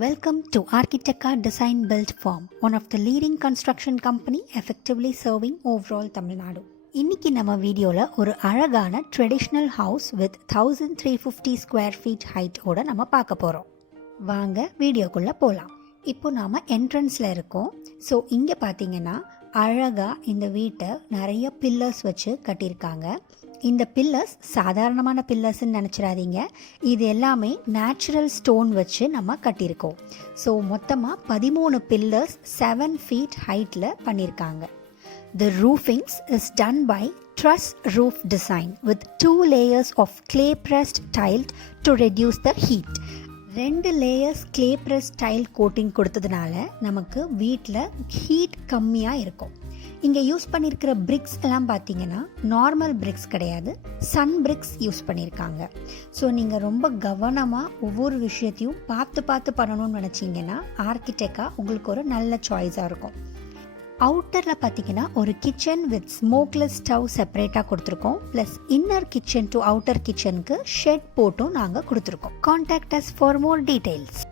Welcome to Architeca Design Build Firm, one of the leading construction company effectively serving overall Tamil Nadu. இன்னைக்கு நம்ம வீடியோல ஒரு அழகான traditional house with 1350 square feet height ஓட நம்ம பார்க்க போறோம். வாங்க வீடியோக்குள்ள போலாம். இப்போ நாம என்ட்ரன்ஸ்ல இருக்கோம். ஸோ இங்க பாத்தீங்கன்னா அழகா இந்த வீட்டை நிறைய பில்லர்ஸ் வச்சு கட்டியிருக்காங்க. இந்த பில்லர்ஸ் சாதாரணமான பில்லர்ஸ்ன்னு நினச்சிடாதீங்க, இது எல்லாமே நேச்சுரல் ஸ்டோன் வச்சு நம்ம கட்டியிருக்கோம். ஸோ மொத்தமாக 13 பில்லர்ஸ் 7 ஃபீட் ஹைட்டில் பண்ணியிருக்காங்க. The roofings is done by truss roof design with 2 layers of clay pressed tile to reduce the heat. 2 layers clay pressed tile coating கொடுத்ததுனால நமக்கு வீட்டில் ஹீட் கம்மியாக இருக்கும். இங்கே யூஸ் பண்ணியிருக்கிற பிரிக்ஸ் எல்லாம் பார்த்தீங்கன்னா நார்மல் பிரிக்ஸ் கிடையாது, சன் பிரிக்ஸ் யூஸ் பண்ணியிருக்காங்க. ஸோ நீங்கள் ரொம்ப கவனமாக ஒவ்வொரு விஷயத்தையும் பார்த்து பண்ணணும்னு நினச்சிங்கன்னா ஆர்கிடெக்கா உங்களுக்கு ஒரு நல்ல சாய்ஸாக இருக்கும். அவுட்டரில் பார்த்தீங்கன்னா ஒரு கிச்சன் வித் ஸ்மோக்லெஸ் ஸ்டவ் செப்பரேட்டாக கொடுத்துருக்கோம். Plus inner kitchen to outer கிச்சனுக்கு ஷெட் போட்டும் நாங்கள் கொடுத்துருக்கோம். Contact as for more details.